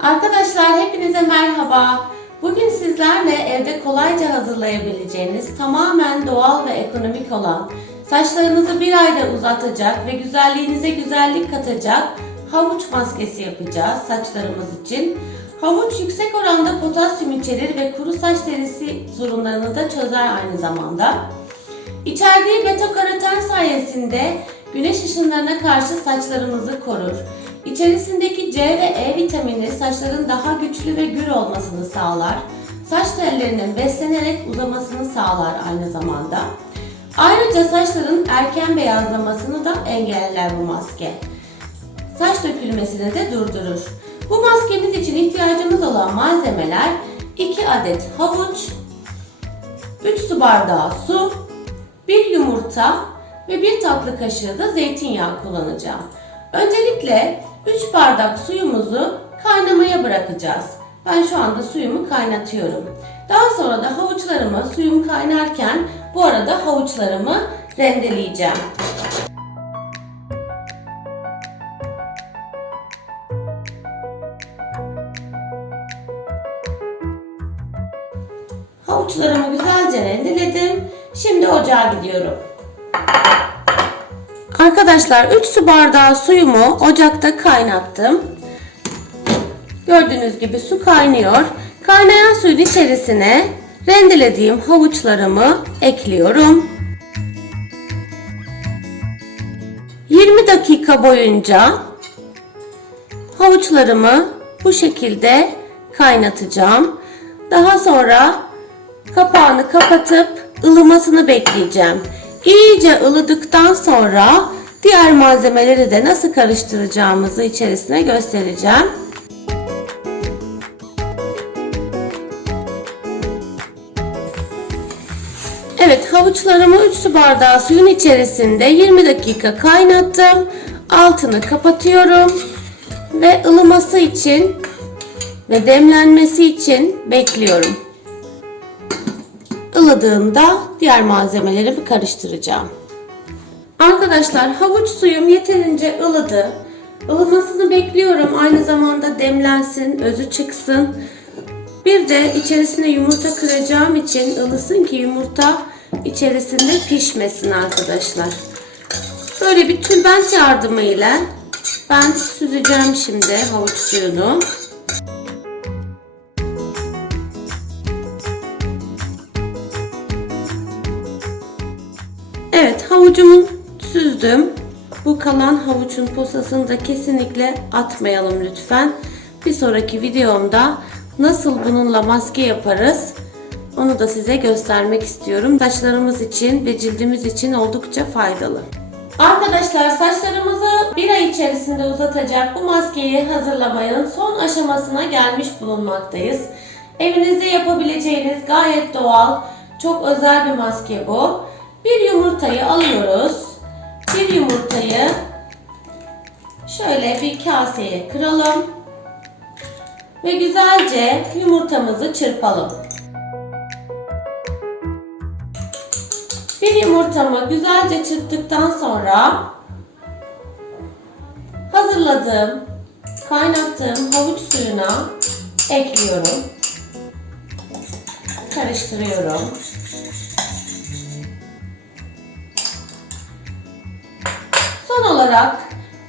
Arkadaşlar hepinize merhaba. Bugün sizlerle evde kolayca hazırlayabileceğiniz tamamen doğal ve ekonomik olan saçlarınızı bir ayda uzatacak ve güzelliğinize güzellik katacak havuç maskesi yapacağız saçlarımız için. Havuç yüksek oranda potasyum içerir ve kuru saç derisi sorunlarını da çözer aynı zamanda. İçerdiği beta karoten sayesinde güneş ışınlarına karşı saçlarımızı korur. İçerisindeki C ve E vitamini saçların daha güçlü ve gür olmasını sağlar. Saç tellerinin beslenerek uzamasını sağlar aynı zamanda. Ayrıca saçların erken beyazlamasını da engeller bu maske. Saç dökülmesini de durdurur. Bu maskemiz için ihtiyacımız olan malzemeler 2 adet havuç, 3 su bardağı su, 1 yumurta ve 1 tatlı kaşığı da zeytinyağı kullanacağım. Öncelikle 3 bardak suyumuzu kaynamaya bırakacağız. Ben şu anda suyumu kaynatıyorum. Daha sonra da havuçlarımı suyum kaynarken bu arada havuçlarımı rendeleyeceğim. Havuçlarımı güzelce rendeledim. Şimdi ocağa gidiyorum. Arkadaşlar 3 su bardağı suyumu ocakta kaynattım. Gördüğünüz gibi su kaynıyor. Kaynayan suyun içerisine rendelediğim havuçlarımı ekliyorum. 20 dakika boyunca havuçlarımı bu şekilde kaynatacağım. Daha sonra kapağını kapatıp ılımasını bekleyeceğim. İyice ılıdıktan sonra diğer malzemeleri de nasıl karıştıracağımızı içerisine göstereceğim. Evet havuçlarımı 3 su bardağı suyun içerisinde 20 dakika kaynattım. Altını kapatıyorum ve ılıması için ve demlenmesi için bekliyorum. Ilıdığında diğer malzemelerimi karıştıracağım. Arkadaşlar havuç suyum yeterince ılıdı. Ilımasını bekliyorum. Aynı zamanda demlensin, özü çıksın. Bir de içerisine yumurta kıracağım için ılısın ki yumurta içerisinde pişmesin arkadaşlar. Böyle bir tülbent yardımıyla ben süzeceğim şimdi havuç suyunu. Evet havucumu süzdüm. Bu kalan havucun posasını da kesinlikle atmayalım lütfen. Bir sonraki videomda nasıl bununla maske yaparız onu da size göstermek istiyorum. Saçlarımız için ve cildimiz için oldukça faydalı. Arkadaşlar saçlarımızı bir ay içerisinde uzatacak bu maskeyi hazırlamanın son aşamasına gelmiş bulunmaktayız. Evinizde yapabileceğiniz gayet doğal, çok özel bir maske bu. Bir yumurtayı alıyoruz. Bir yumurtayı şöyle bir kaseye kıralım. Ve güzelce yumurtamızı çırpalım. Bir yumurtamı güzelce çırptıktan sonra hazırladığım, kaynattığım havuç suyuna ekliyorum. Karıştırıyorum. Olarak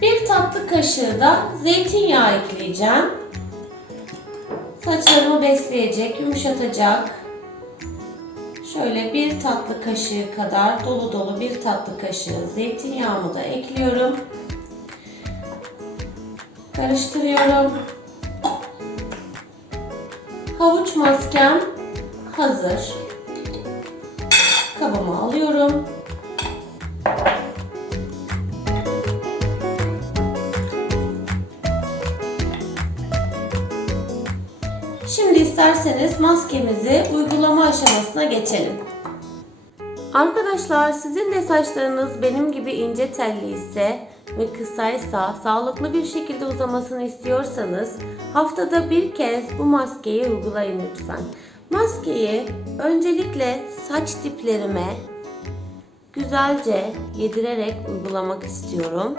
bir tatlı kaşığı da zeytinyağı ekleyeceğim. Saçlarımı besleyecek, yumuşatacak. Şöyle bir tatlı kaşığı kadar dolu dolu bir tatlı kaşığı zeytinyağımı da ekliyorum. Karıştırıyorum. Havuç maskem hazır. Kabıma alıyorum. İsterseniz maskemizi uygulama aşamasına geçelim. Arkadaşlar sizin de saçlarınız benim gibi ince telli ise ve kısaysa sağlıklı bir şekilde uzamasını istiyorsanız haftada bir kez bu maskeyi uygulayın lütfen. Maskeyi öncelikle saç diplerime güzelce yedirerek uygulamak istiyorum.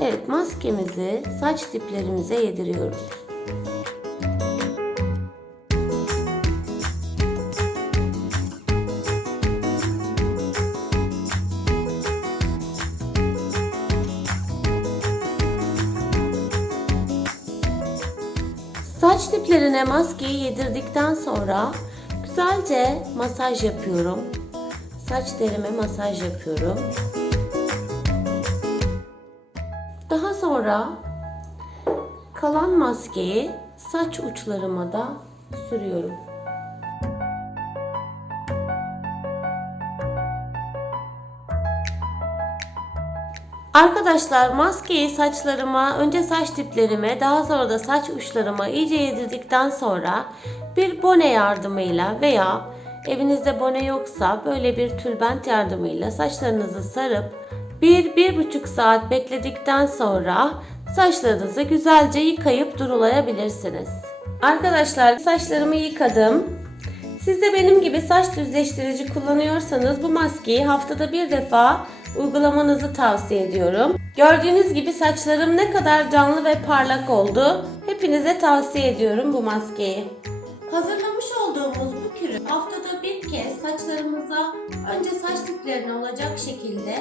Evet maskemizi saç diplerimize yediriyoruz. Saç diplerine maskeyi yedirdikten sonra güzelce masaj yapıyorum. Saç derime masaj yapıyorum. Sonra kalan maskeyi saç uçlarıma da sürüyorum. Arkadaşlar maskeyi saçlarıma, önce saç diplerime, daha sonra da saç uçlarıma iyice yedirdikten sonra bir bone yardımıyla veya evinizde bone yoksa böyle bir tülbent yardımıyla saçlarınızı sarıp 1-1,5 saat bekledikten sonra saçlarınızı güzelce yıkayıp durulayabilirsiniz. Arkadaşlar saçlarımı yıkadım. Siz de benim gibi saç düzleştirici kullanıyorsanız bu maskeyi haftada bir defa uygulamanızı tavsiye ediyorum. Gördüğünüz gibi saçlarım ne kadar canlı ve parlak oldu. Hepinize tavsiye ediyorum bu maskeyi. Hazırlamış olduğumuz bu kürü haftada bir kez saçlarımıza önce saç diplerine olacak şekilde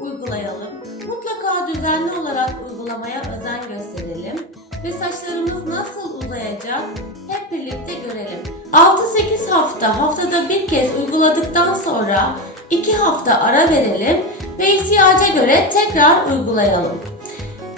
uygulayalım. Mutlaka düzenli olarak uygulamaya özen gösterelim ve saçlarımız nasıl uzayacak hep birlikte görelim. 6-8 hafta haftada bir kez uyguladıktan sonra 2 hafta ara verelim ve ihtiyaca göre tekrar uygulayalım.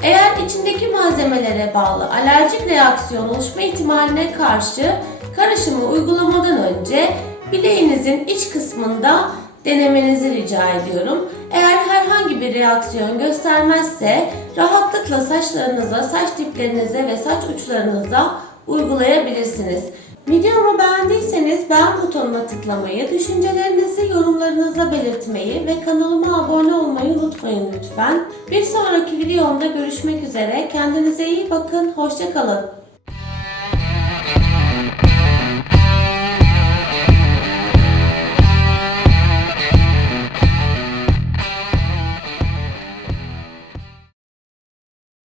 Eğer içindeki malzemelere bağlı alerjik reaksiyon oluşma ihtimaline karşı karışımı uygulamadan önce bileğinizin iç kısmında denemenizi rica ediyorum. Eğer herhangi bir reaksiyon göstermezse rahatlıkla saçlarınıza, saç diplerinize ve saç uçlarınıza uygulayabilirsiniz. Videomu beğendiyseniz beğen butonuna tıklamayı, düşüncelerinizi yorumlarınızla belirtmeyi ve kanalıma abone olmayı unutmayın lütfen. Bir sonraki videomda görüşmek üzere. Kendinize iyi bakın. Hoşçakalın.